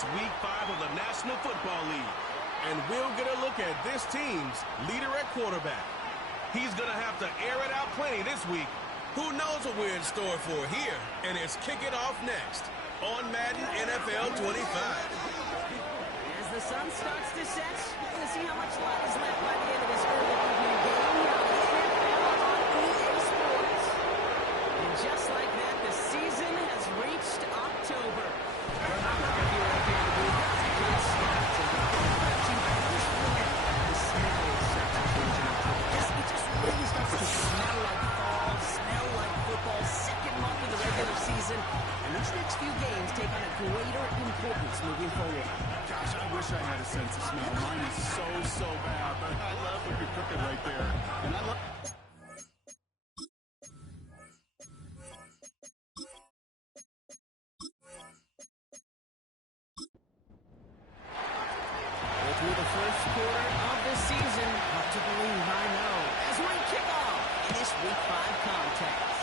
It's Week 5 of the National Football League, and we'll get a look at this team's leader at quarterback. He's going to have to air it out plenty this week. Who knows what we're in store for here? And it's Kick It Off next on Madden NFL 25. As the sun starts to set, we're going to see how much light is left by the end of this early evening game here on the NFL on EA Sports. And just like that, the season has reached October. It just really starts to smell like fall, smell like football, second month of the regular season, and these next few games take on a greater importance moving forward. Gosh, I wish I had a sense of smell. Mine is so bad, but I love what you're cooking right there. And I love... Through the first quarter of the season, hard to believe, I know, as we kick off in this Week 5 contest.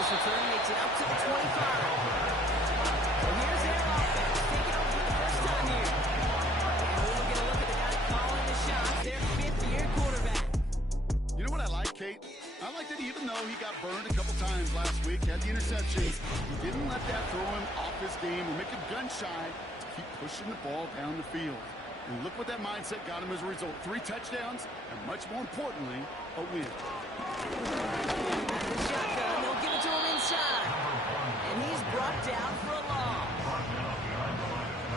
This return makes it up to the 25. So here's their offense, taking over for the first time here. And we'll get a look at the guy calling the shots, their fifth-year quarterback. You know what I like, Kate? I like that even though he got burned a couple times last week, had the interceptions, he didn't let that throw him off his game or make him gun-shy. Keep pushing the ball down the field. And look what that mindset got him as a result. 3 touchdowns, and much more importantly, a win. The shotgun, they'll give it to him inside. And he's brought down for a loss.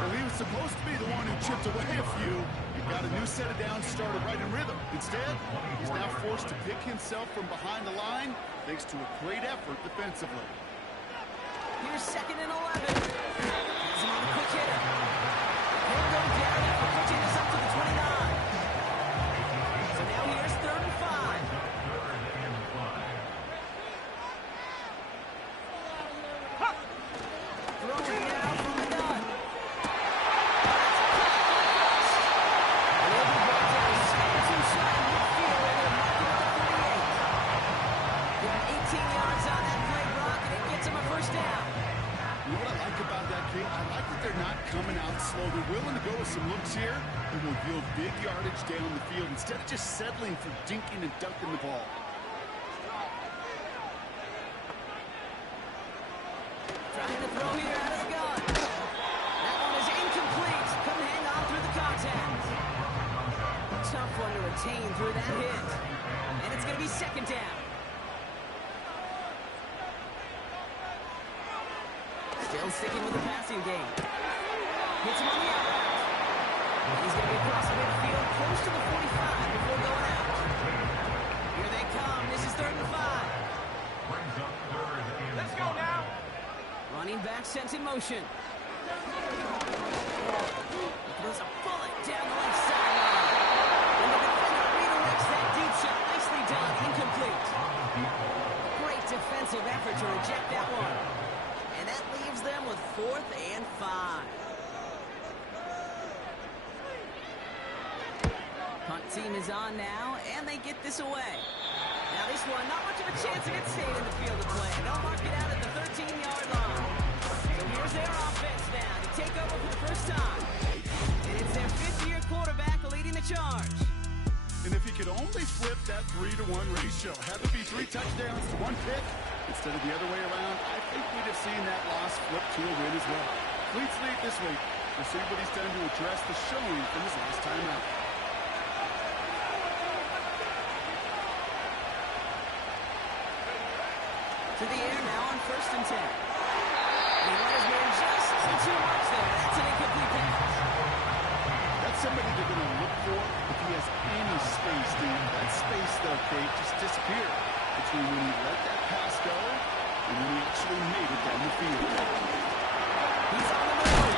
Well, he was supposed to be the one who chipped away a few. He got a new set of downs started right in rhythm. Instead, he's now forced to pick himself from behind the line thanks to a great effort defensively. Here's 2nd and 11. Quick hitter. He'll go down after pushing this up to the 29. So now here's 3rd and 5. Throwing now from the gun. And he'll be brought down, spins inside midfield, and they'll mark him at the 48. Give him 18 yards on that play, Brock, and it gets him a first down. You know what I like about that, Kate? I like that they're not coming out slow. They're willing to go with some looks here and will yield big yardage down the field instead of just settling for dinking and dunking the ball. Trying to throw here out of the gun. That one is incomplete. Couldn't hang on through the contact. Tough one to retain through that hit. And it's going to be 2nd down. Still sticking with the passing game. Hits him on the outright. And he's going to be across the midfield, close to the 45 before going out. Here they come. This is 3rd and 5. Let's go now. Running back sent in motion. Throws a bullet down the left sideline. And the defender redirects that deep shot. Nicely done. Incomplete. Great defensive effort to reject that one. And that leaves them with 4th and 5. Punt team is on now, and they get this away. Now this one, not much of a chance of it staying in the field of play. They'll mark it out at the 13-yard line. So here's their offense now to take over for the first time. And it's their 5th-year quarterback leading the charge. And if he could only flip that 3-to-1 ratio, have it be 3 touchdowns to 1 pick, instead of the other way around, I think we'd have seen that loss flip to a win as well. Clean slate this week. We'll see what he's done to address the showing from his last time out. To the air now on 1st and 10. And he let his man just too much there. That's an incomplete pass. That's somebody they're going to look for if he has any space, dude. That space, though, Kate, just disappeared between when he let that pass go and when he actually made it down the field. He's on the move.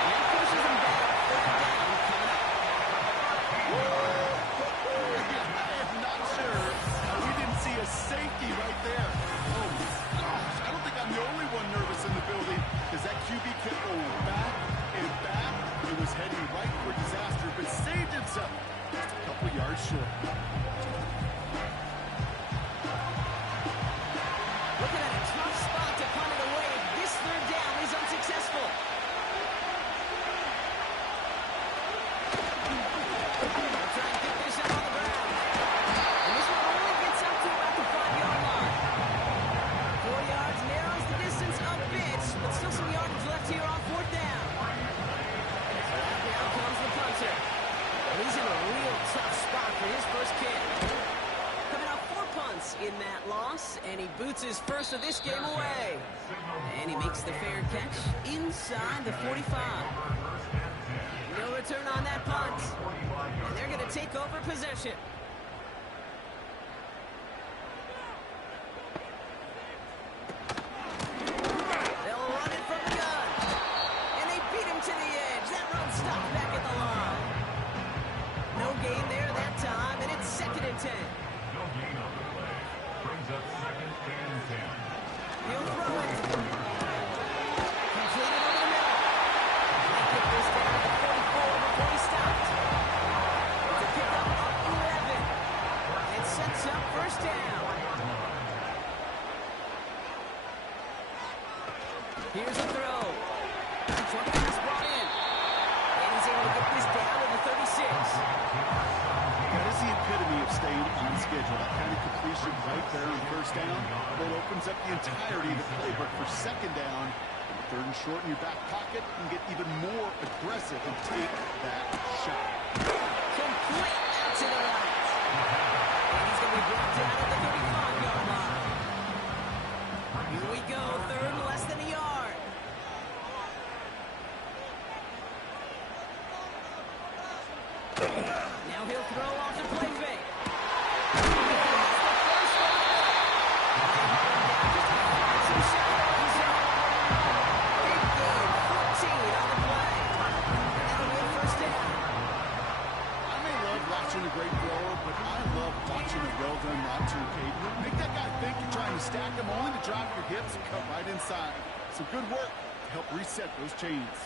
And he pushes him back. 3rd down coming up. I am not sure how we didn't see a safety right there. Oh, my gosh. I don't think I'm the only one nervous in the building because that QB kept going back and back. It was heading right for disaster, but saved himself just a couple yards short. Looking at a tough spot to punt it away. This 3rd down yards in that loss, and he boots his first of this game away. And he makes the fair catch inside the 45. No return on that punt. And they're going to take over possession. They'll run it from the gun. And they beat him to the edge. That run stopped back at the line. No gain there that time, and it's 2nd and 10. No gain on the play. Brings up 2nd and 10. He'll throw it. Completed over the middle. They get this down to 44 before he stopped. To pick up 11. It sets up 1st down. Here's a throw. Short pass brought in. And he's able to get this down to the 36. That is the epitome of staying on schedule. That kind of completion right there on 1st down. That opens up the entirety of the playbook for 2nd down. 3rd and short in your back pocket. You can get even more aggressive and take that shot. Complete out to the right. And he's going to be brought down at the 35-yard line. Here we go, 3rd, less than a yard. Now he'll throw off the play fake. Some shadows. Big gain, 14 on the play. And that'll be a 1st down. I may love watching a great thrower, but I love watching a well-done route to Kate. Make that guy think you're trying to stack him, only to drop your hips and cut right inside. Some good work to help reset those chains.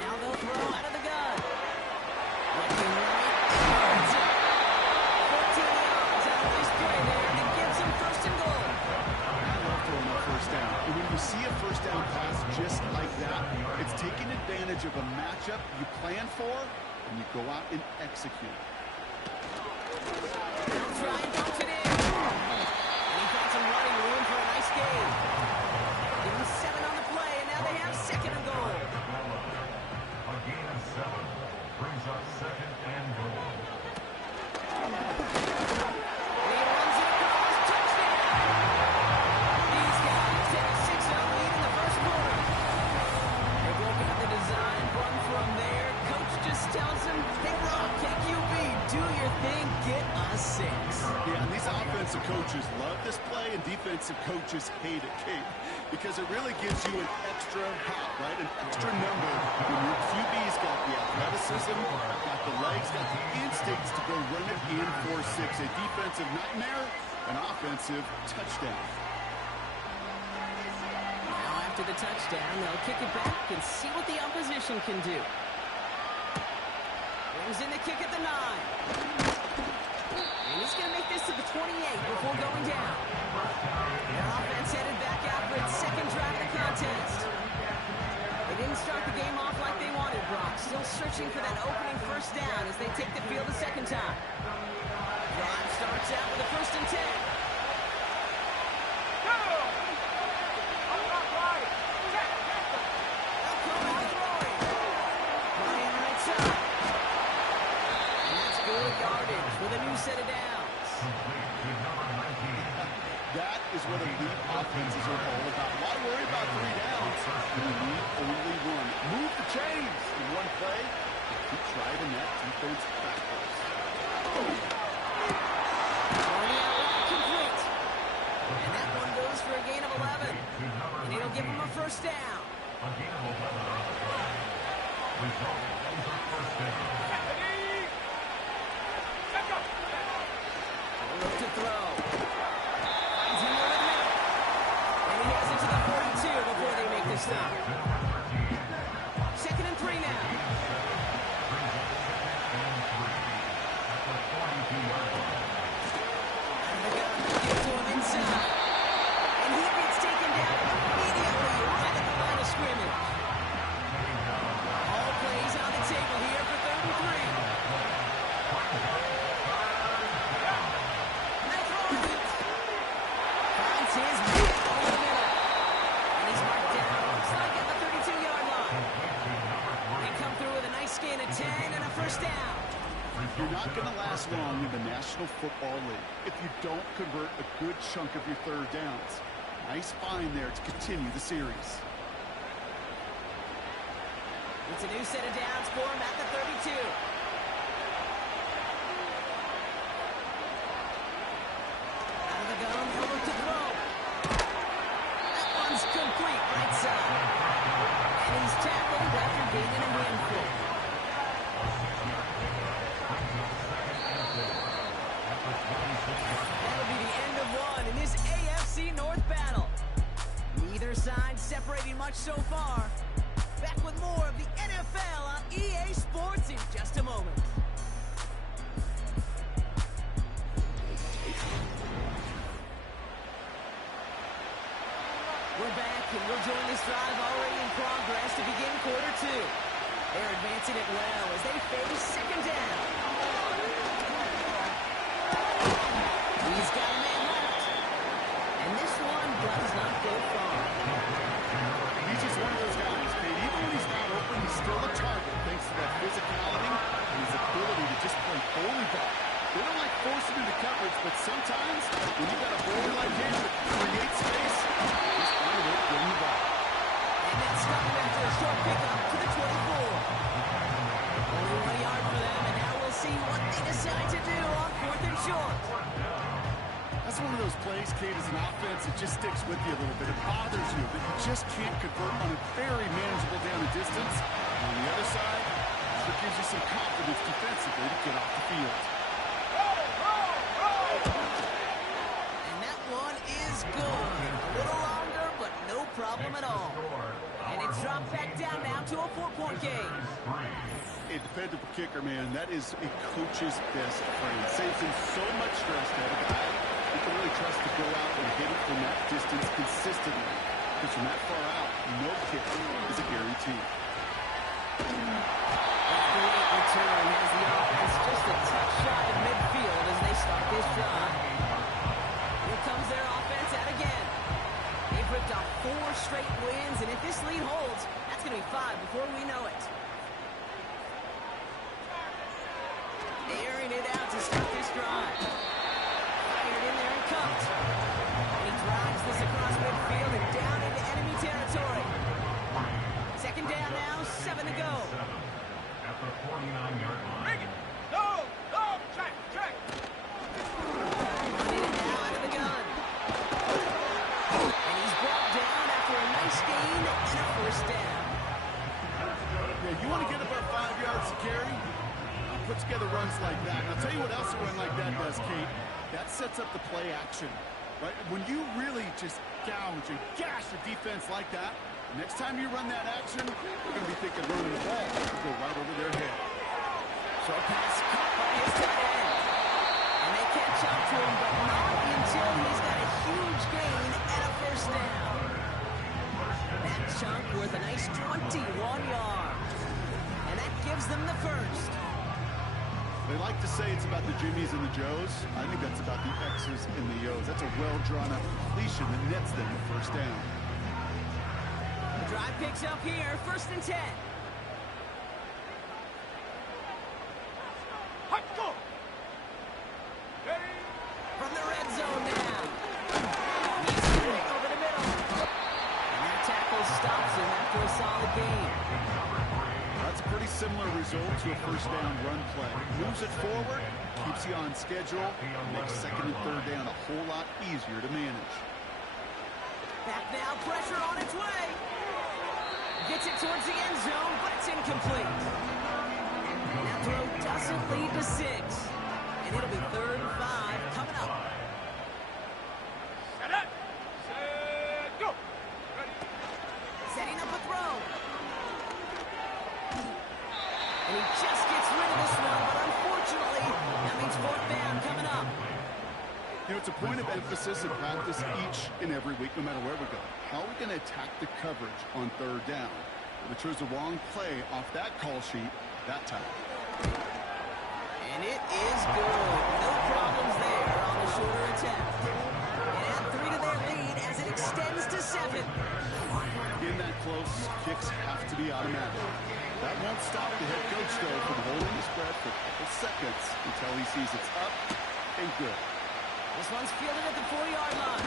Now they'll throw out of the gun. Looking right. 14 yards out of this play there that gives him 1st and goal. I love throwing on 1st down. And when you see a 1st down pass just like that, it's taking advantage of a matchup you plan for, and you go out and execute. They'll try and bounce it in. And he got some running room for a nice gain. Give him 7 on the play, and now they have 2nd and goal. A gain of 7 brings up 2nd and goal. He runs it across. Touchdown. These guys had a 6-0 lead in the 1st quarter. They broke out the design run from there. Coach just tells him, hey, Rob, KQB, do your thing, get a 6. Yeah, and these offensive coaches love this play, and defensive coaches hate it, Kate, because it really gives you an extra hat, right? An extra number when your QB's got the athleticism, got the legs, got the instincts to go run it in for 6. A defensive nightmare, an offensive touchdown. Now after the touchdown, they'll kick it back and see what the opposition can do. Brings in the kick at the 9. And he's going to make this to the 28 before going down. Their offense headed back out for its 2nd drive of the contest. They didn't start the game off like they wanted, Brock. Still searching for that opening 1st down as they take the field a 2nd time. Drive starts out with a 1st and 10. Yardage with a new set of downs. That is what elite offenses are all about. Why worry about 3 downs? You need only 1. Move the chains in one play and keep driving that defense backwards. Complete. And that one goes for a gain of 11. And it'll give him a 1st down. A gain of 11 on the play. Result is a 1st down. To throw. Finds him over the middle. And he has it to the 42 before they make the stop. 2nd and 3 now. And the gun gives to him inside. And he gets taken down immediately right at the line of scrimmage. All plays on the table here for 3rd and 3. Finds his man over the middle. And he's marked down. Looks like at the 35. You're not going to last long in the National Football League if you don't convert a good chunk of your third downs. Nice find there to continue the series. It's a new set of downs for him at the 32. Out of the gun, over to throw. That one's complete, right side. And he's tackled after gaining a handful. That'll be the end of one in this AFC North battle. Neither side separating much so far. Back with more of the NFL on EA Sports in just a moment. We're back, and we'll join this drive already in progress to begin quarter two. They're advancing it well as they face second down. He's got a man left. And this one does not go far. He's just one of those guys, Kate. Even when he's not open, he's still a target thanks to that physicality and his ability to just play bully ball. They don't like forcing into coverage, but sometimes when you've got a bully like him that creates space, just find a way to get him the ball. And that's stopping after a short pickup to the 24. Only 1 yard for them, and now we'll see what they decide to do on 4th and short. That's one of those plays, Kate, as an offense, it just sticks with you a little bit. It bothers you that you just can't convert on a very manageable down and distance. And on the other side, it gives you some confidence defensively to get off the field. And that one is good. A little longer, but no problem at all. And it's dropped back down now to a 4-point game. A dependable kicker, man, that is a coach's best friend. Saves him so much stress to have a guy you can really trust to go out and hit it from that distance consistently. Because from that far out, no kick is a guarantee. That great return has the offense just a touch shot of midfield as they start this drive. Here comes their offense out again. They've ripped off 4 straight wins, and if this lead holds, that's going to be 5 before we know it. Airing it out to start this drive. Fired in there and comes. And he drives this across midfield and down into enemy territory. Second down now, 7 to go. At the 49-yard line. Bring it. Go. Check. Running it now out of the gun. And he's brought down after a nice gain and a first down. Yeah, you want to get above 5 yards to carry? Put together runs like that. And I'll tell you what else a run like that does, Kate. That sets up the play action, right? When you really just gouge and gash the defense like that, next time you run that action, they're going to be thinking running the ball. Go right over their head. Short pass caught by his tight end. And they catch up to him, but not until he's got a huge gain and a first down. That chunk worth a nice 21 yards. And that gives them the first. They like to say it's about the Jimmies and the Joes. I think that's about the X's and the O's. That's a well-drawn-up completion that nets them the first down. The drive picks up here, 1st and 10. From the red zone now. He's straight over the middle. And that tackle stops him after a solid gain. That's a pretty similar result to a first down run play. Moves it forward, keeps you on schedule, makes second and third down a whole lot easier to manage. Back now, pressure on its way. Gets it towards the end zone, but it's incomplete. That throw doesn't lead to 6. And it'll be 3rd and 5 coming up. Set up. Go. Setting up a throw. And he just gets rid of this one, but unfortunately, that means 4th down coming up. You know, it's a point of emphasis in practice each and every week, no matter where we go. How are we going to attack the coverage on 3rd down? We chose the wrong play off that call sheet that time. And it is good. No problems there on the shorter attempt. And add 3 to their lead as it extends to 7. In that close, kicks have to be automatic. That won't stop the head coach, though, from holding his breath for a couple seconds until he sees it's up and good. This one's fielded at the 4-yard line.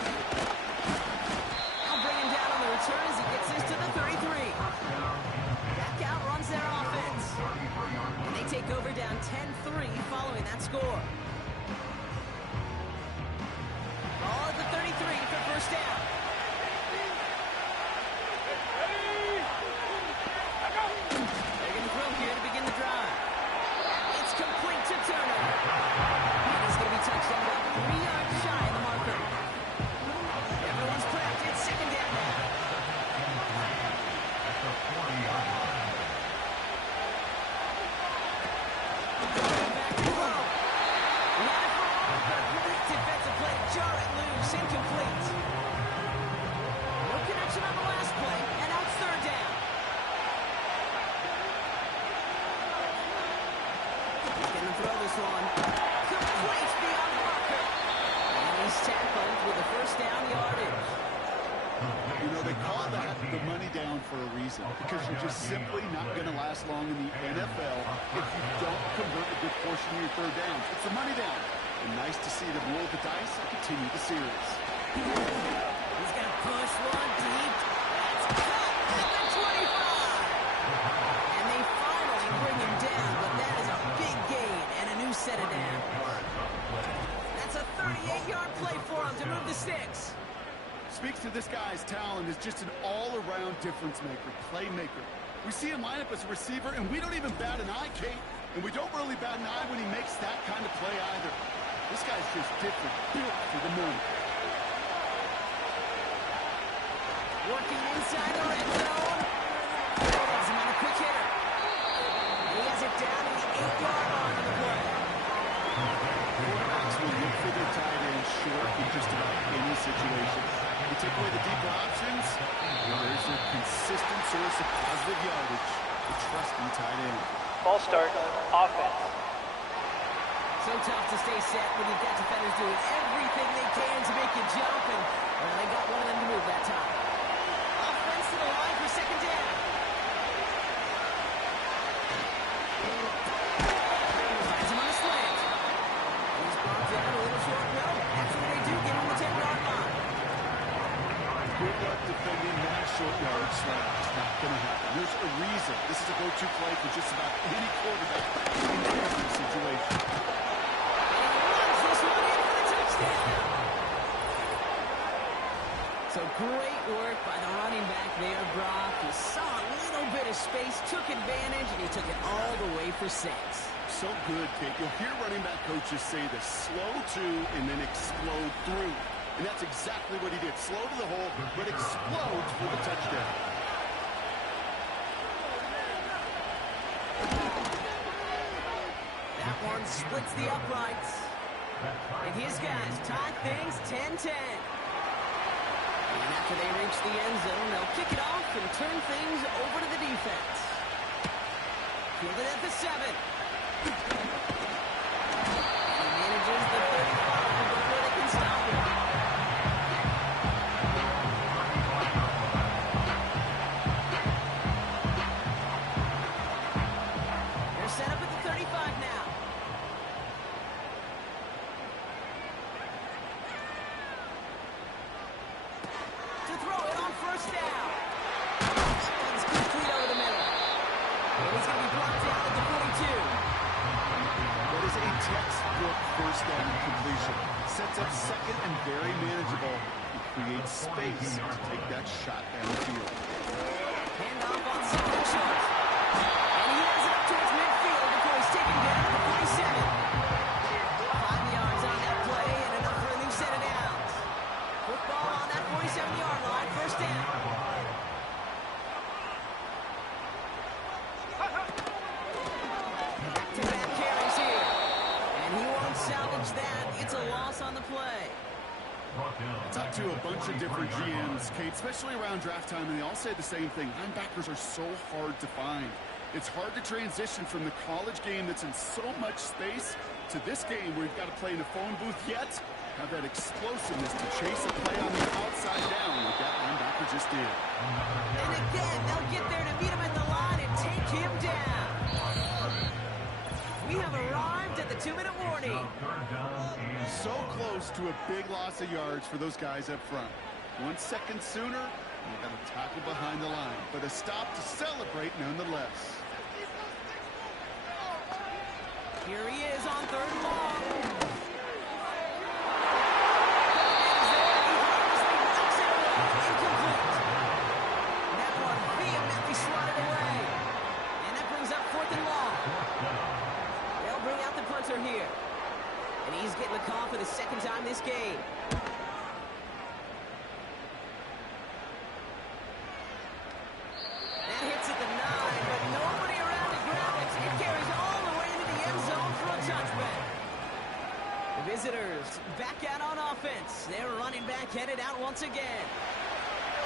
They'll bring him down on the return as he gets this to the 33. That count runs their offense. And they take over down 10-3 following that score. Ball at the 33 for first down. They're going to throw here to begin the drive. It's complete to Turner. And he's going to be touched down about 3 yards shy of the marker. Everyone's prepped. It's second down now. Back to throw. Line for Walker. Great defensive play. Jar it loose. Incomplete. No connection on the last play. And now it's third down. He's going to throw this one. Complete beyond the marker. And he's tackled with a first down yardage. You know, they call that the money down for a reason, because you're just simply not going to last long in the NFL if you don't convert a good portion of your third downs. It's the money down. And nice to see them roll the dice and continue the series. He's going to push one deep. That's caught at the 25. And they finally bring him down, but that is a big gain and a new set of downs. That's a 38-yard play for him to move the sticks. Speaks to this guy's talent as just an all-around difference maker, playmaker. We see him line up as a receiver, and we don't even bat an eye, Kate. And we don't really bat an eye when he makes that kind of play either. This guy's just different, built for the moment. Working inside the red zone. Has him on a quick hitter. He has it down to the 8-yard line of the play. Quarterbacks will look for their tight end short in just about any situation. You take away the deeper options, there's a consistent source of positive yardage. The trusting tight end. Ball start, offense. So tough to stay set when you've got defenders doing everything they can to make you jump, and well, they got one of them to move that time. Offense to the line for second down. Finds him on a slant. He's brought down a little short road. That's what they do, get him the 10-yard line. Good luck defending that short yard slant. It's not going to happen. There's a reason. This is a go-to play for just about any quarterback in every situation. So great work by the running back there, Brock. He saw a little bit of space, took advantage, and he took it all the way for 6. So good, Kate. You'll hear running back coaches say this: slow to and then explode through. And that's exactly what he did. Slow to the hole, but explodes for the touchdown. That one splits the uprights. And his guys tie things 10-10. And after they reach the end zone, they'll kick it off and turn things over to the defense. Fielded at the 7. He manages the 35 before they can stop him. They're set up at the 35 now. To throw it on first down. It's complete over the middle. And he's going to be brought down at the 42. That is a textbook first down completion. Sets up second and very manageable. He creates space to take that shot downfield. Handoff on second and short. And he has it up towards midfield before he's taken down at the 47. 5 yards on that play and enough for a new set of downs. Football on that 47-yard line, first down. Back-to-back carries here. And he won't salvage that. It's a loss on the play. Talk to a bunch of different GMs, Kate, especially around draft time, and they all say the same thing. Linebackers are so hard to find. It's hard to transition from the college game that's in so much space to this game where you've got to play in a phone booth, yet have that explosiveness to chase a play on the outside down like that linebacker snapper just did. And again, they'll get there to meet him at the line and take him down. We have arrived at the 2-minute warning. So close to a big loss of yards for those guys up front. 1 second sooner, you got a tackle behind the line, but a stop to celebrate nonetheless. Here he is on 3rd and long. That one vehemently swatted away. And that brings up 4th and long. They'll bring out the punter here. And he's getting the call for the 2nd time this game. That hits at the 9, but nobody around to grab it. It carries all the way into the end zone for a touchback. The visitors back out on offense. Their running back headed out once again.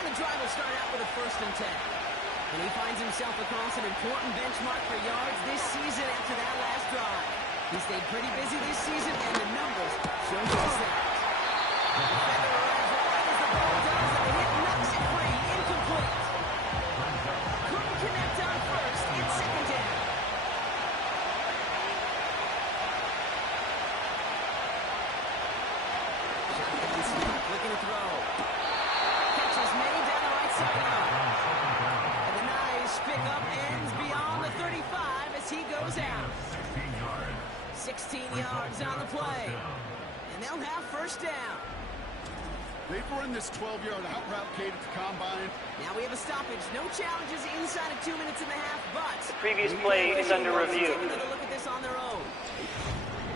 The drive will start out with a 1st and 10. And he finds himself across an important benchmark for yards this season after that last drive. He stayed pretty busy this season, and the numbers show just that. The defender arrives right as the ball does, and the hit knocks it free, incomplete. Couldn't connect on 1st, it's 2nd down. Shotgun snap, looking to throw. Catch is made down the right sideline. And the nice pickup ends beyond the 35 as he goes out. 16 yards on the play. And they'll have 1st down. They've run this 12-yard out route, Kate, at the combine. Now we have a stoppage. No challenges inside of 2 minutes and a half, but The previous play is under review. Take another look at this on their own.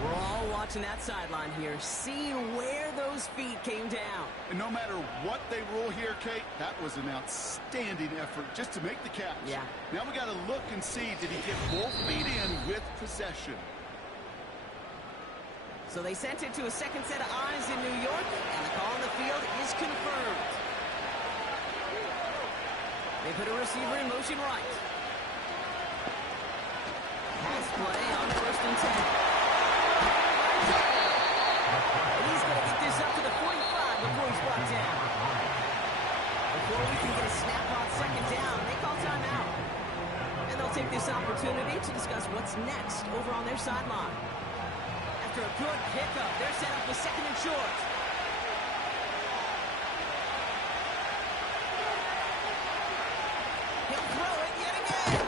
We're all watching that sideline here, seeing where those feet came down. And no matter what they rule here, Kate, that was an outstanding effort just to make the catch. Yeah. Now we got to look and see, did he get both feet in with possession? So they sent it to a 2nd set of eyes in New York, and the call on the field is confirmed. They put a receiver in motion right. Pass play on 1st and 10. And he's going to get this up to the 45 before he's brought down. Before we can get a snap on 2nd down, they call timeout. And they'll take this opportunity to discuss what's next over on their sideline. After a good pickup, they're set up with 2nd and short. He'll throw it yet again.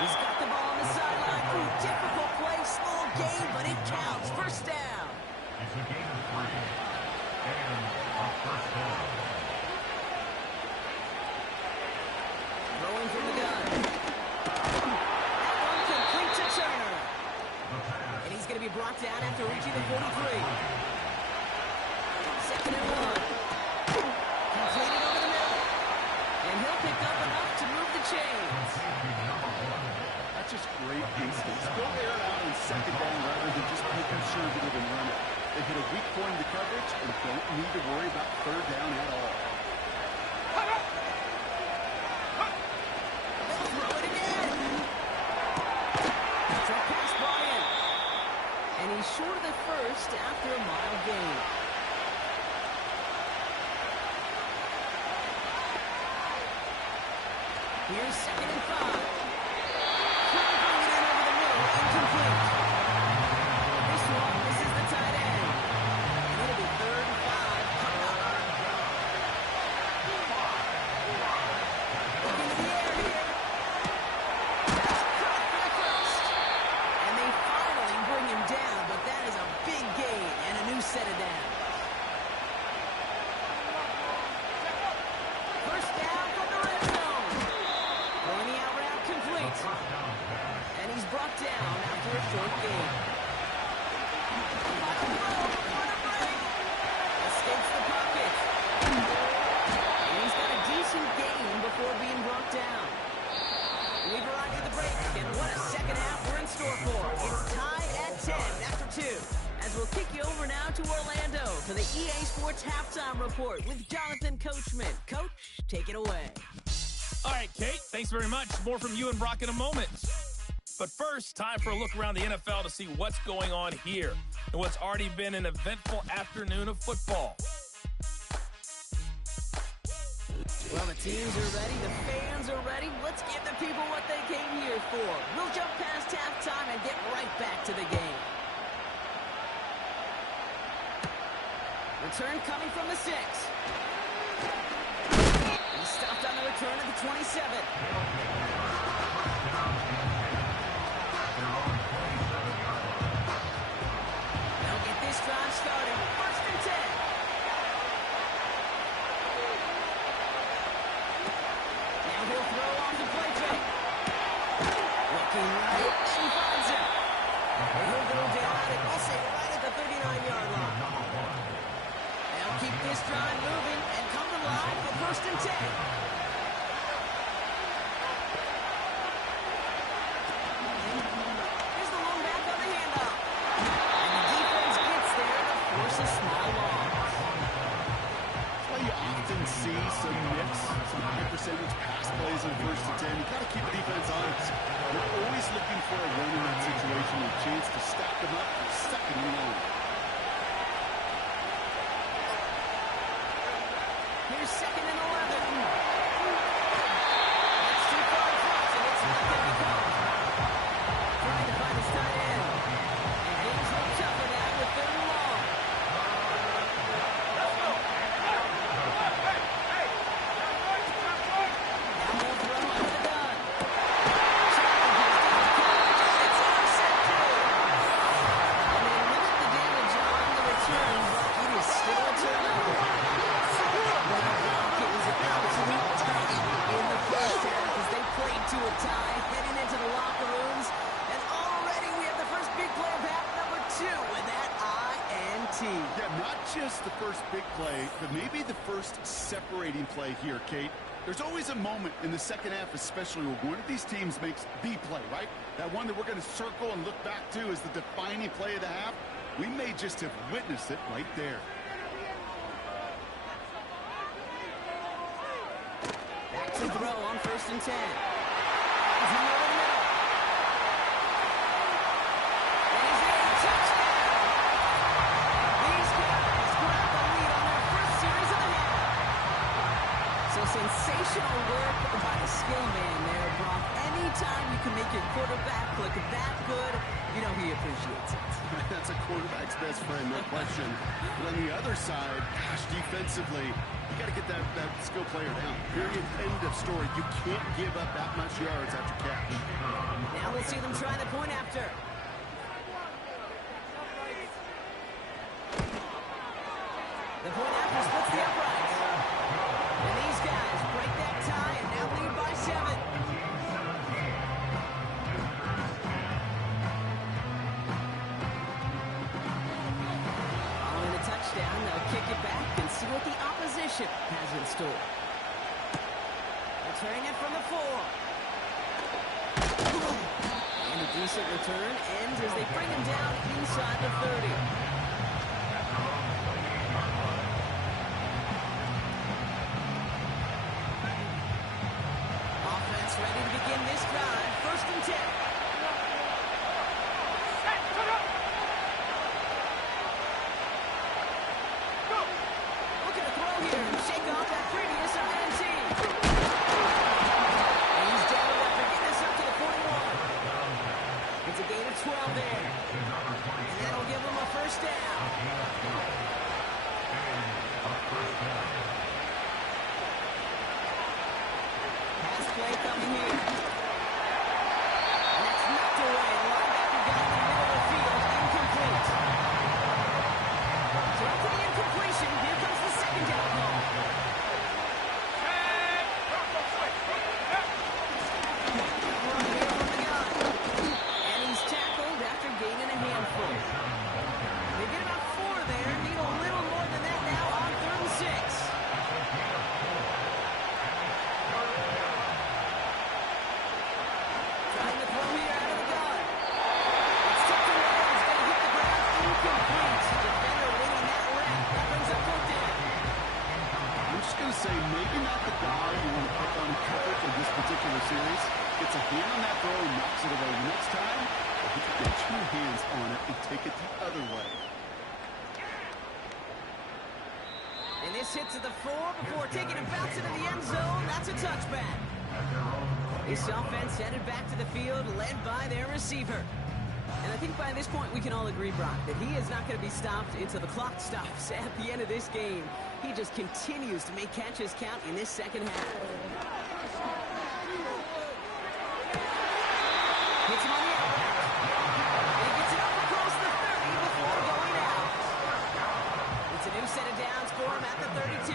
He's got the ball on the sideline. Ooh, difficult play, small gain, but it counts. 1st down. It's a gain of 3. And a 1st down. Throwing from the gun. That one complete to Turner. And he's going to be brought down after reaching the 43. 2nd and 1. Completed over the middle. And he'll pick up enough to move the chains. That's just great instincts. Go air it out on 2nd down rather than just be conservative and run it. They hit a weak point in the coverage and don't need to worry about 3rd down at all. They'll throw it again. Short pass brought in. And he's short of the 1st after a mile gain. Here's 2nd and 5. Couldn't bring it in over the middle. Incomplete. This one misses the tight end. And it'll be 3rd and 5 coming up. Look into the air here. That's caught for the 1st. And they finally bring him down, but that is a big gain and a new set of downs. 1st down from the red zone. Throwing the out route complete. And he's brought down after a short gain. Escapes the pocket. And he's got a decent gain before being brought down. We've arrived at the break, and what a 2nd half we're in store for. It's tied at 10 after 2. As we'll kick you over now to Orlando for the EA Sports Halftime Report with Jonathan Coachman. Coach, take it away. All right, Kate, thanks very much. More from you and Brock in a moment. But first, time for a look around the NFL to see what's going on here and what's already been an eventful afternoon of football. teams are ready. The fans are ready. Let's give the people what they came here for. We'll jump past halftime and get right back to the game. Return coming from the 6. He's stopped on the return at the 27. They'll get this drive started. 1st and 10. Now he'll throw off the play fake. Looking right, and finds him. He'll go down and we'll say right at the 39-yard line. They'll keep this drive moving and come to line for 1st and 10. Here's the one back on the handoff. And the defense gets there to force a small loss. That's why you often see some mix, some high percentage pass plays on 1st and 10. You got to keep the defense honest. They're always looking for a run in that situation, a chance to stack them up for 2nd and long. Here's 2nd and 11. That's too far across, and it's not going to be called. Trying to find his tight end. And things look tougher now with 3rd and long. Now he'll throw out of the gun. It's intercepted. And they limit the damage on the return, but it is still a turnover. In the 1st half as they played to a tie, heading into the locker rooms, and already we have the first big play of half number 2 with that INT. Yeah, not just the first big play, but maybe the first separating play here, Kate. There's always a moment in the 2nd half, especially where one of these teams makes the play, right? That one that we're going to circle and look back to as the defining play of the half. We may just have witnessed it right there. Back to throw on 1st and 10. He's in the middle. And he's in. Touchdown! These guys grab the lead on their first series of the half. So sensational work by the skill man there, Brock. Anytime you can make your quarterback look that good, you know he appreciates it. That's a quarterback's best friend, no question. But on the other side, gosh, defensively, you got to get that skill player down. Period. End of story. You can't give up that much yards after catch. Now we'll see them try the point after. The point after splits the uprights. And these guys break that tie and now lead by 7. Following the touchdown, they'll kick it back and see what the opposition has in store. Returning it from the 4. And a decent return ends as they bring him down inside the 30. Offense ready to begin this drive. 1st and 10. Looking to throw here and shake off that previous INT. He's down after getting us up to the 41. It's a gain of 12 there. And that'll give him a 1st down. Pass play coming here. And that's knocked away. The linebacker got in the middle of the field. Incomplete. So after the incompletion, here comes the 2nd down call. Run here from the gun. And he's tackled after gaining a handful. They get about 4 there. Need a little more than that now on 3rd and 6. Trying to throw here out of the gun. It's tipped away. It's going to hit the ground. Incomplete. Defender leading that left. That brings up 4th down. I'm just going to say, maybe not the guy you want to pick on coverage in this particular series. Gets a hand on that throw and knocks it away. Next time, he can get 2 hands on it and take it the other way. And this hits at the 4 before taking a bounce into the end zone. That's touchback. This offense headed back to the field, led by their receiver. And I think by this point we can all agree, Brock, that he is not going to be stopped until the clock stops at the end of this game. He just continues to make catches count in this second half. Hits him on the outlet. He gets it up across the 30 before going out. It's a new set of downs for him at the 32.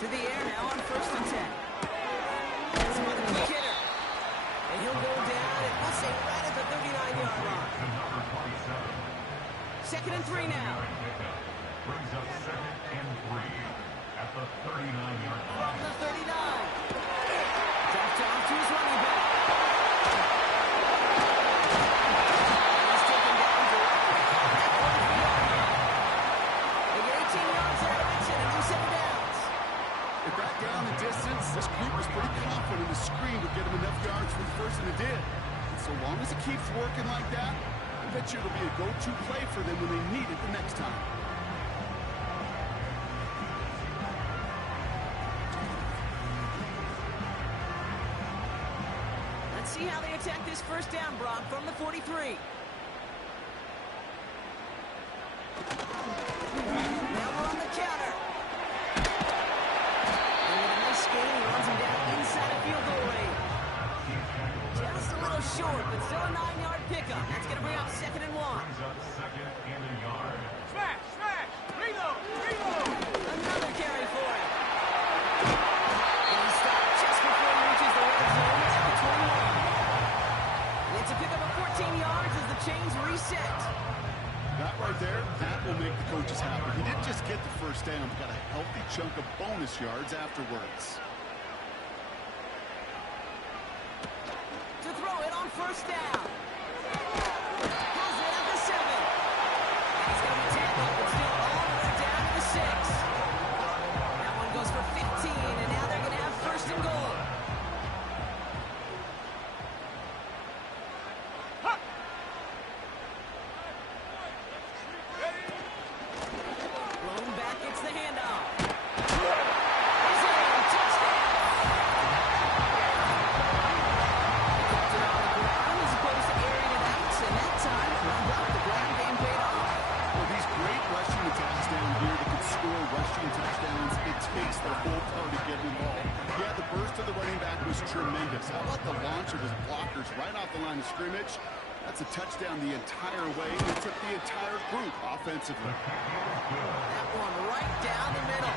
To the air now on 1st and 10. That's with a quick hitter. And he'll go down and we'll say right at the 39-yard line. 2nd and 3 now. Brings up 2nd and 3 at the 39-yard line. From the 39. Drops off to his running back. He's taken down directly at the 40-yard line. They get 18 yards out of it and a new set of downs. It got down the distance. This group was pretty confident the screen would get him enough yards for the first, and it did. And so long as it keeps working like that, I bet you it'll be a go-to play for them when they need it the next time. Let's see how they attack this first down, Brock, from the 43. Now we're on the counter. And with a nice gain, he runs him down inside of field goal range. Just a little short, but still a 9-yard pickup. That's going to bring up 2nd and 1. Brings up 2nd and a yard. Smash! Reload! Another carry for him. And he stopped just before he reaches the red zone at the 21. It's a pickup of 14 yards as the chains reset. That right there, that will make the coaches happy. He didn't just get the first down, he got a healthy chunk of bonus yards afterwards. To throw it on 1st down. Has it at the 7. And he's going to be tackled, but still all the way down to the 6. That one goes for 15, and now they're going to have 1st and goal. Blown back, it's the handoff. He's in, touchdown. They kept it on the ground as opposed to airing it out, and that time, the ground game paid off. Well, these great rushing attacks down here that can score rushing touchdowns, it takes the whole party getting involved. Yeah, the burst of the running back was tremendous. How about the launch of his blockers right off the line of scrimmage? That's a touchdown the entire way. It took the entire group offensively. That one right down the middle.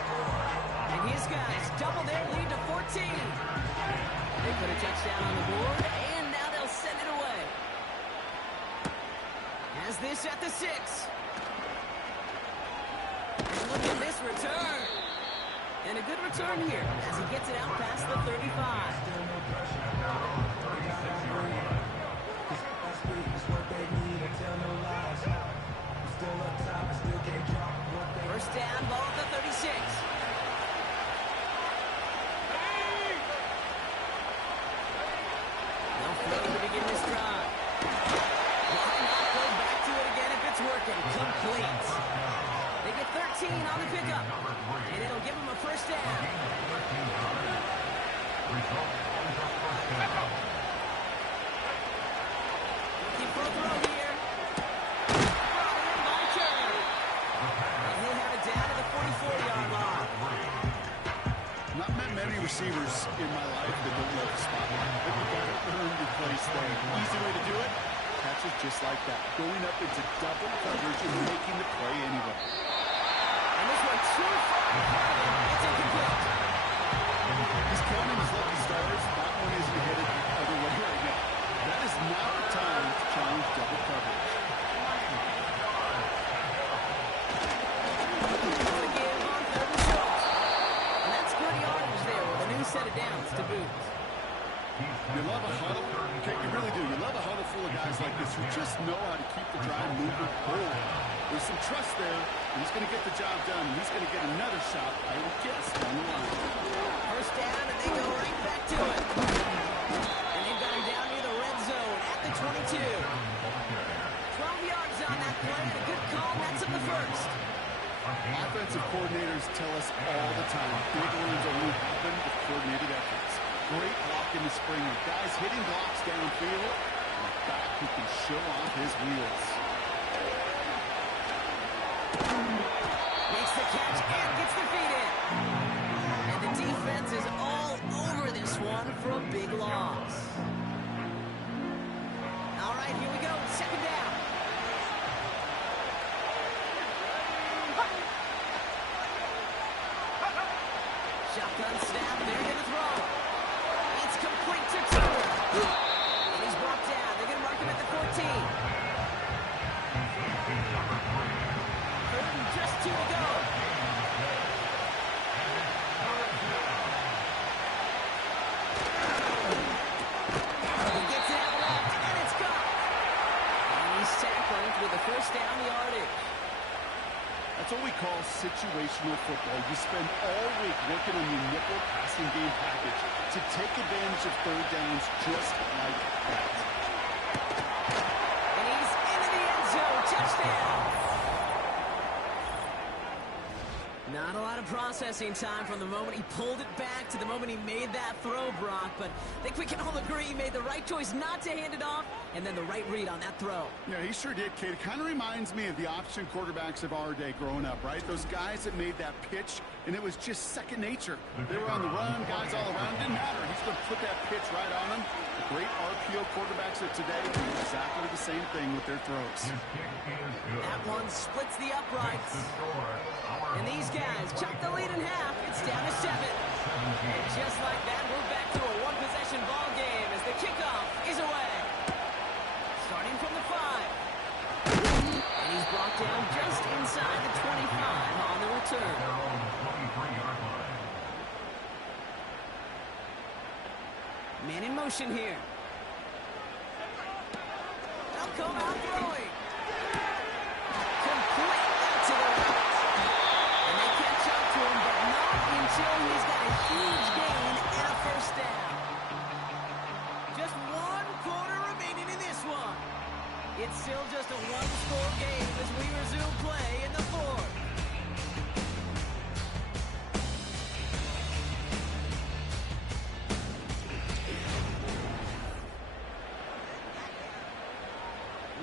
And his guys double their lead to 14. They put a touchdown on the board, and now they'll send it away. Has this at the 6. And look at this return. And a good return here as he gets it out past the 35. First down, ball at the 36. No throw to begin this drive. Why not go back to it again if it's working? Complete. They get 13 on the pickup, and it'll give them a first down. Looking for a throw here. Brought in by Curry. And he'll have it down to the 44-yard line. Not met many receivers in my life that don't love the spotlight. But you got to earn your place there. Easy way to do it, catches just like that. Going up into double coverage and making the play anyway. And this one too far. It's incomplete. He's counting his lucky stars. That one isn't headed the other way right now. That is not the time to challenge double coverage. To give on 3rd and short. And that's good yardage there with a new set of downs to boot. You love a huddle. Okay, you really do. You love a huddle full of guys like this who just know how to keep the drive moving forward. There's some trust there, and he's going to get the job done. He's going to get another shot, I would guess, down the line. First down, and they go right back to it. And they've got him down near the red zone at the 22. 12 yards on that play, and a good call. That's in the first. Offensive coordinators tell us all the time, big wins only happen with coordinated efforts. Great block in the spring. Guys hitting blocks downfield, and a back who can show off his wheels. Makes the catch and gets the feet in. And the defense is all over this one for a big loss. All right, here we go. Second down. Shotgun snap. They're going to throw. It's complete to Turner. And he's brought down. They're going to mark him at the 14. Third and just 2 to go. He gets it out left, and it's gone. And he's tackled with a first down yardage. That's what we call situational football. You spend all week working on your nickel passing game package to take advantage of third downs just like that. And he's into the end zone. Touchdown. Not a lot of processing time from the moment he pulled it back to the moment he made that throw, Brock. But I think we can all agree he made the right choice not to hand it off, and then the right read on that throw. Yeah, he sure did, Kate. It kind of reminds me of the option quarterbacks of our day growing up, right? Those guys that made that pitch, and it was just second nature. They were on the run, guys all around. Didn't matter. He's going to put that pitch right on them. The great RPO quarterbacks of today do exactly the same thing with their throws. That one splits the uprights. And these guys chop the lead in half. It's down to 7. And just like that, we're back to a one-possession ball game as the kickoff is away. Starting from the 5. And he's brought down just inside the 25 on the return. Man in motion here. They'll come out throwing. Complete out to the right. And they catch up to him, but not until he's got a huge gain and a first down. Just 1 quarter remaining in this one. It's still just a one-score game as we resume play in the 4th.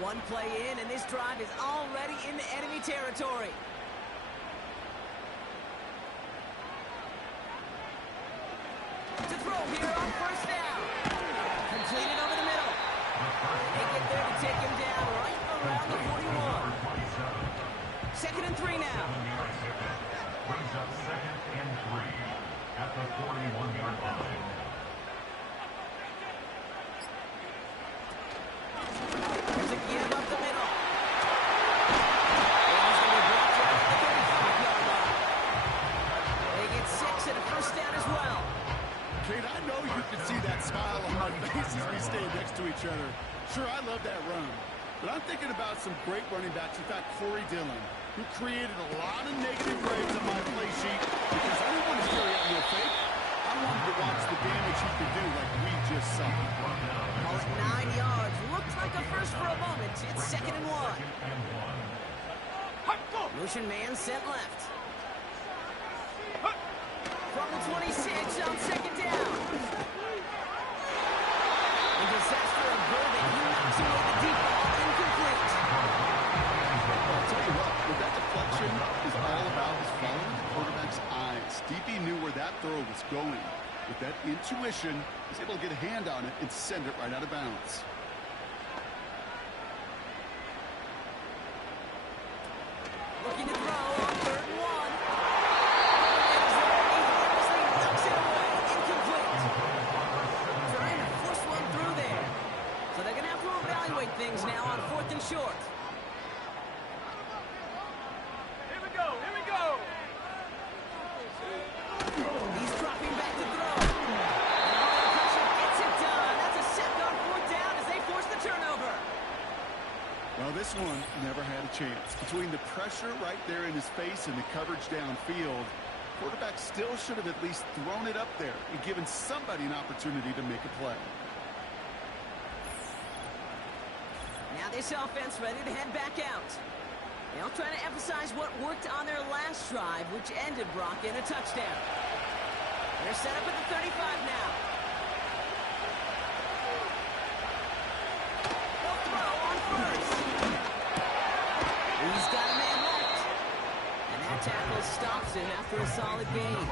One play in, and this drive is already in the enemy territory. To throw here on first down. Completed over the middle. They get there to take him down right around the 41. 2nd and 3 now. Brings up 2nd and 3 at the 41-yard line. There's a give up the middle. And he's going to be brought down at the 35-yard line. They get 6 and a first down as well. Kate, I know you can see that smile on my face as we stand next to each other. Sure, I love that run. But I'm thinking about some great running backs. In fact, Corey Dillon, who created a lot of negative grades on my play sheet because I didn't want to carry out no fake. I wanted to watch the damage he could do like we just saw. Call it 9 yards. Looks like a first for a moment. It's 2nd and 1. Motion man sent left. From the 26 on 2nd down. And disaster averted. He knocks away the deep ball. Incomplete. I'll tell you what, with that deflection is all about is following the quarterback's eyes. DB knew where that throw was going. With that intuition, he's able to get a hand on it and send it right out of bounds. Looking to throw on 3rd and 1. And is there, he harmlessly knocks it away. Incomplete. Trying to force one through there. So they're going to have to evaluate things now on 4th and short. Here we go. Here we go. He's dropping back to throw. And all that pressure gets it done. That's a sack on 4th down as they force the turnover. Well, this one never had a chance. Between the pressure right there in his face and the coverage downfield, quarterback still should have at least thrown it up there and given somebody an opportunity to make a play. Now this offense ready to head back out. They'll try to emphasize what worked on their last drive, which ended, Brock, in a touchdown. They're set up at the 35 now. They'll throw on first. He's got a man left. And that tackle stops him after a solid gain.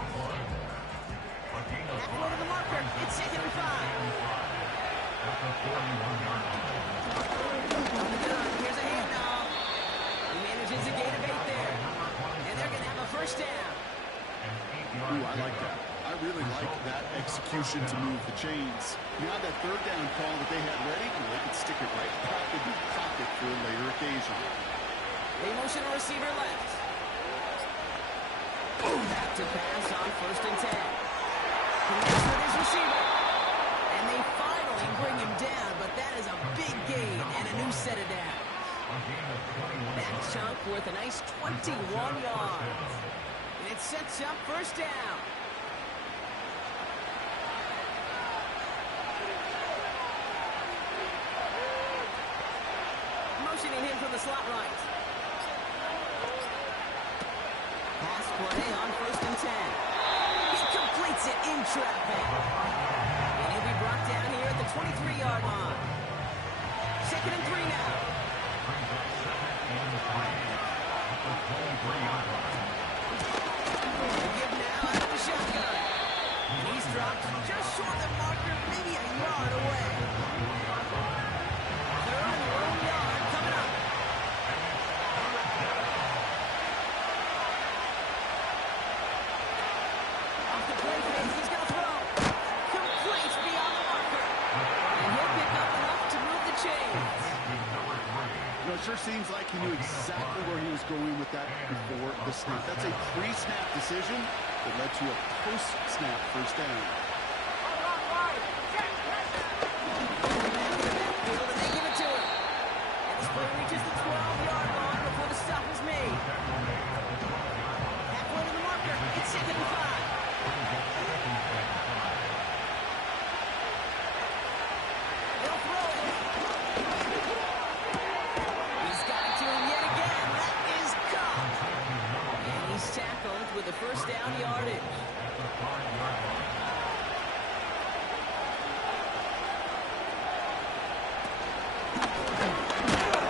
Halfway to the marker. It's 2nd and 5. That's a 41-yard line. Here's a handoff. He manages a gain of 8 there. And they're going to have a first down. Ooh, I like that. I really like that execution to move the chains. Now that 3rd down call that they had ready, they could stick it right back in the pocket for a later occasion. They motion a receiver left. Back to pass on 1st and 10. Connects with his receiver. And they finally bring him down, but that is a big gain and a new set of downs. That chunk worth a nice 21 yards. And it sets up 1st down. Motioning him from the slot right. Pass play on 1st and 10. He completes it in traffic. And he'll be brought down here at the 23-yard line. 2nd and 3 now. Give now out of the shotgun. And he's dropped just short of the marker, maybe a yard away. 3rd and long yard coming up. Off the play fake, he's going to throw. Complete beyond the marker. And he'll pick up enough to move the chains. You know, it sure seems like he knew exactly where he was going with that before the snap. That's a pre-snap decision that led to a post-snap first down. And they give it to him. And this play reaches the 12-yard line before the stop is made. Halfway to the marker. It's 2nd and 5. They'll throw it. He's got it to him yet again. That is caught. And he's tackled with the 1st down yardage.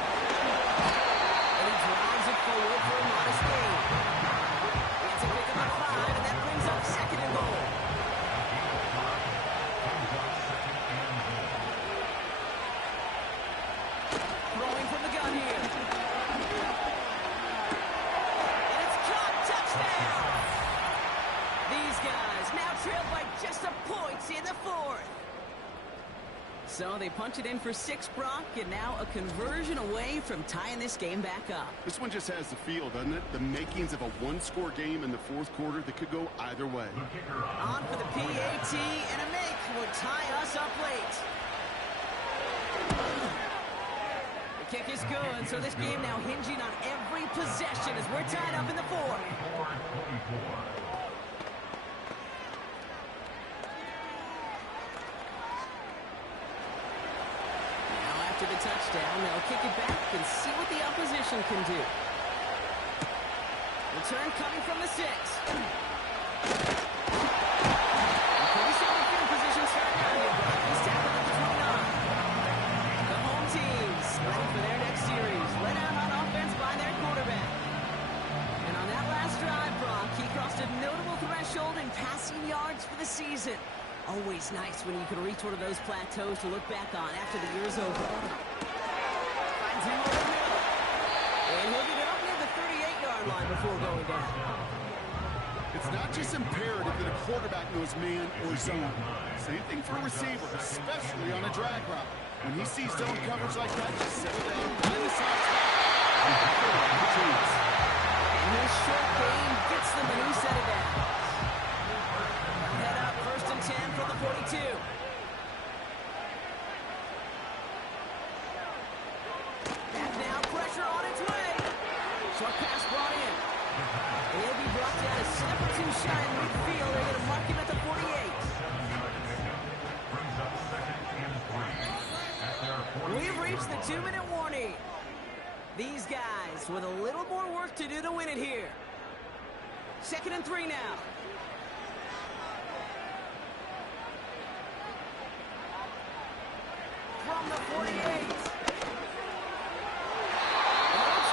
And he drives it forward for a modest gain. It's a pick up at 5, and that brings up 2nd and goal. Throwing from the gun here. And it's caught. Touchdown! These guys now trail by just a point in the 4th. So they punch it in for 6, Brock, and now a conversion away from tying this game back up. This one just has the feel, doesn't it? The makings of a one-score game in the 4th quarter that could go either way. On for the PAT, and a make would tie us up late. The kick is good, so this game now hinging on every possession as we're tied up in the 4th. To the touchdown, they'll kick it back and see what the opposition can do. Return coming from the 6. Pretty solid field position starting out here, Brock. He's tackled at the 29. The home teams ready for their next series. Led out on offense by their quarterback. And on that last drive, Brock, he crossed a notable threshold in passing yards for the season. Always nice when you can reach one of those plateaus to look back on after the year's over. Finds him over the middle. And he'll get it up near the 38-yard line before going down. It's not just imperative that a quarterback knows man or zone. Same thing for a receiver, especially on a drag route. When he sees zone coverage like that, just settle down, find the soft spot. And this short game gets them a new set of downs. Head up, 1st and 10 from the 42. Back now, pressure on its way. Short pass brought in. And he'll be brought down a step or 2 shy in midfield. They're going to mark him at the 48. We've reached the 2-minute warning. These guys with a little more work to do to win it here. 2nd and 3 now. From the 48. Looks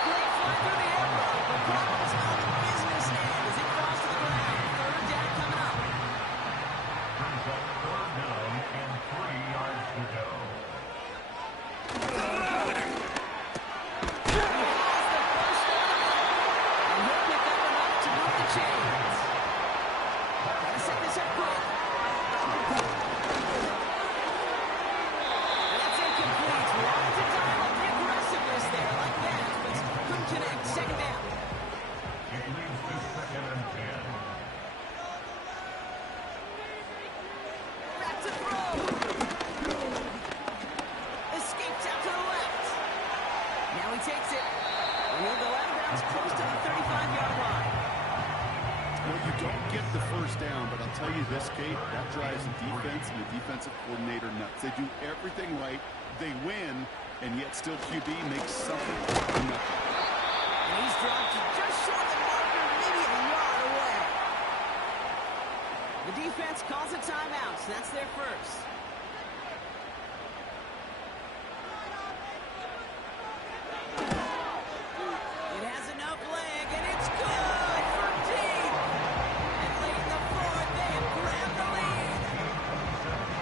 great flying through the air, but Brock is on the business end as it falls to the ground. 3rd down coming up. Brings up 3rd down and 3 yards to go. Tell you this, Kate, that drives the defense and the defensive coordinator nuts. They do everything right, they win, and yet still QB makes something happen. And he's dropped just short of the marker, maybe a yard away. The defense calls a timeout, so that's their first. It has enough leg, and it's good for deep. And late in the fourth, they have grabbed the lead.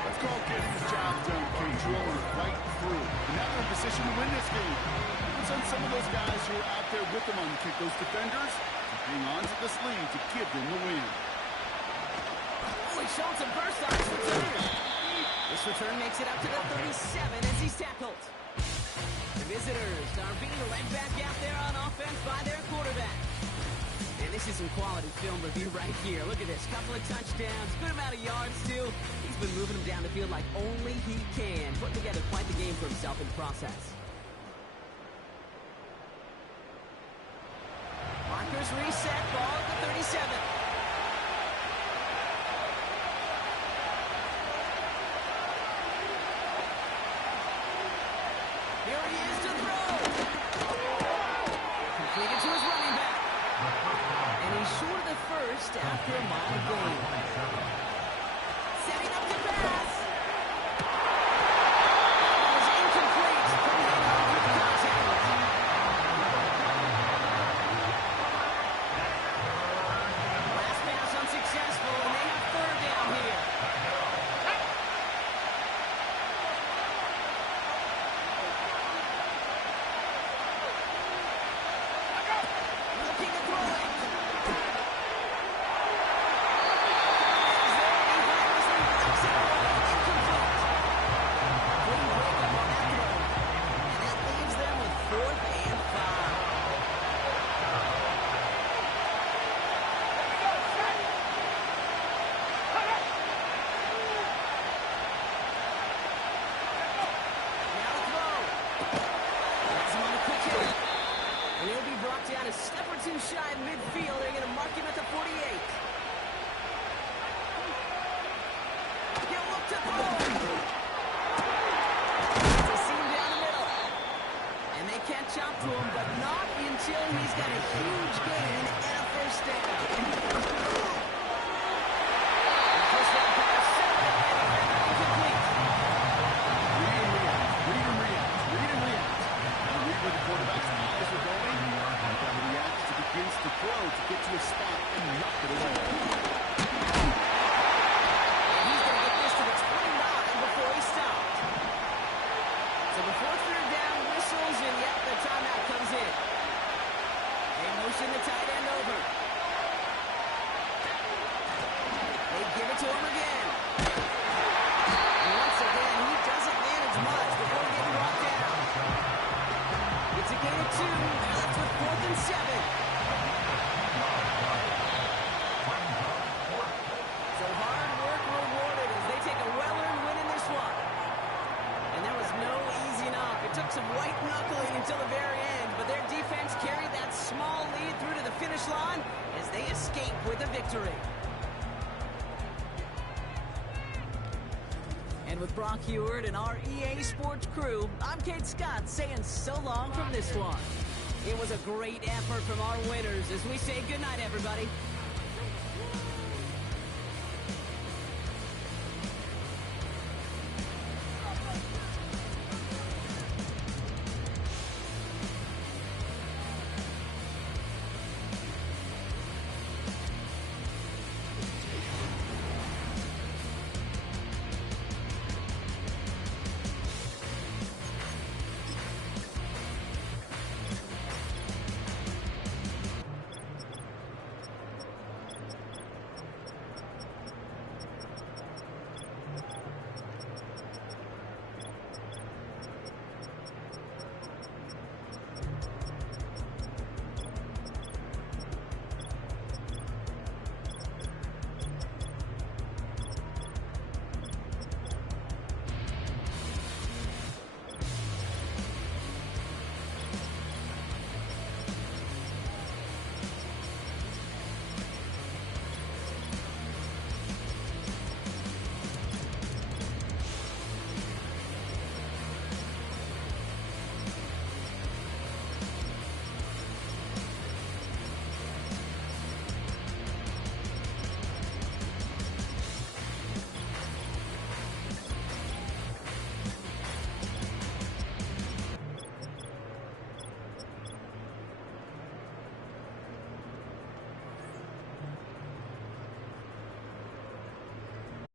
Let's call getting the job done, Kate. Rolling right through. And now they're in position to win this game. Let's send some of those guys who are out there with them on the kick, those defenders, to hang on to this lead to give them the win. Oh, he's showing some burst on his return. This return makes it up to the 37 as he's tackled. The visitors are being led back out there on offense by their quarterback. And this is some quality film review right here. Look at this. Couple of touchdowns, good amount of yards, too. He's been moving them down the field like only he can. Putting together quite the game for himself in the process. Markers reset, ball at the 37. Here he is to throw. Completed to his running back. And he's short of the first after a mile gain. Setting up to pass. That was incomplete. Coming in off with contact. Last pass unsuccessful, and they have 3rd down here. Looking to throw it. Down a step or two shy of midfield. They're going to mark him at the 48. He'll look to throw. It's a seam down the middle. And they can't chop to him, but not until he's got a huge gain and a first down. First down pass set up and incomplete. Read and react. Read and react. Read and react. Now read where the quarterback's eyes are going. Reacts to begins to throw to get to a spot and knock it away. He's going to get this to the 29 before he stopped. So before 3rd down whistles, and yet the timeout comes in. They motion the tight end over. They give it to him again. And once again, he doesn't manage much before getting brought down. It's a gain of 2. They're left with 4th and 7. So hard work rewarded as they take a well-earned win in this one. And there was no easing up. It took some white knuckling until the very end, but their defense carried that small lead through to the finish line as they escape with a victory. And with Brock Heward and our EA Sports crew, I'm Kate Scott saying so long from this one. It was a great effort from our winners as we say goodnight, everybody.